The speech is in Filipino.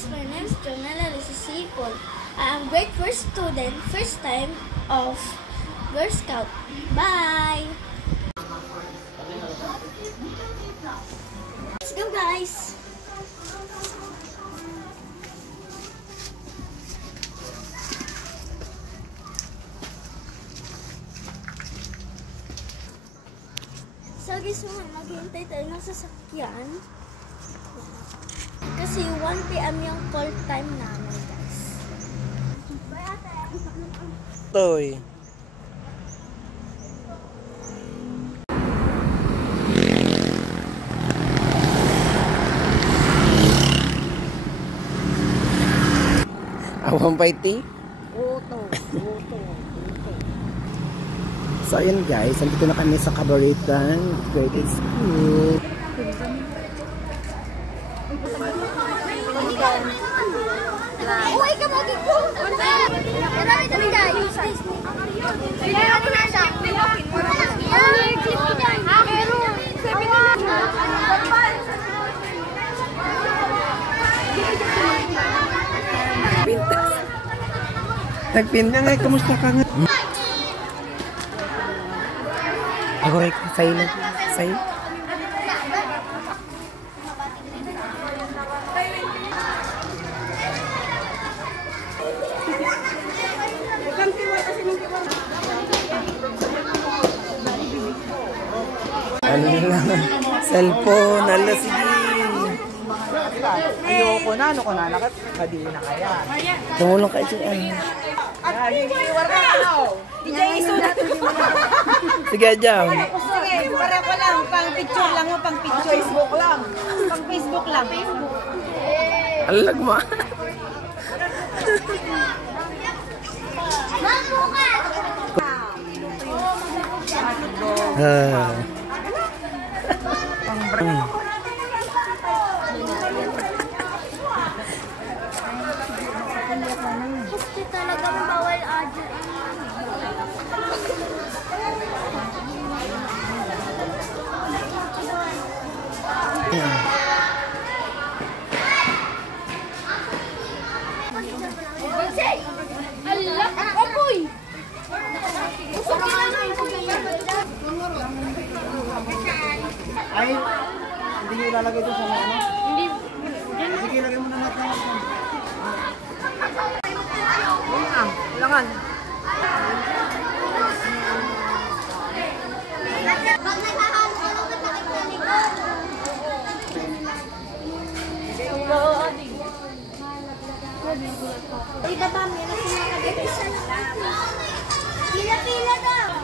guys, my name is Jonella Lisicol. I am grade 1 student, first time of Girl Scout. Bye! Let's go guys! So guys, maghihintay tayo ng sasakyan. Kasi 1 PM yung call time namin, guys. Bye, ate! Toy. Awang paiti? Oto. So ayun guys, nandito na kami sa Kabaritan Grade School. Uy, ka magiging ko! Marami kami guys! Ano na siya? Pintas. Nagpinta nga, kamusta ka nga? Ako rin, sa'yo lang. Sa'yo. Ano lang? Cellphone, ala sige. Ayoko na, ano ko na, nakadili na kaya. Tumulong kayo siya. Iwar ka na, DJ Iso na. Sige, Jam. Sige, para ko lang, pang picture lang mo, pang picture. Facebook lang. Pang Facebook lang. Alag mo. Gusto talagang bawal audio. Alak! Apoy! Ay, hindi nyo ilalagay doon sa mga ano? Hindi. Sige, lagay mo na natin. Ulangan. Pag naghahalo ka naman sakit na likod. Pila pa, meron sila kagad. Pila daw.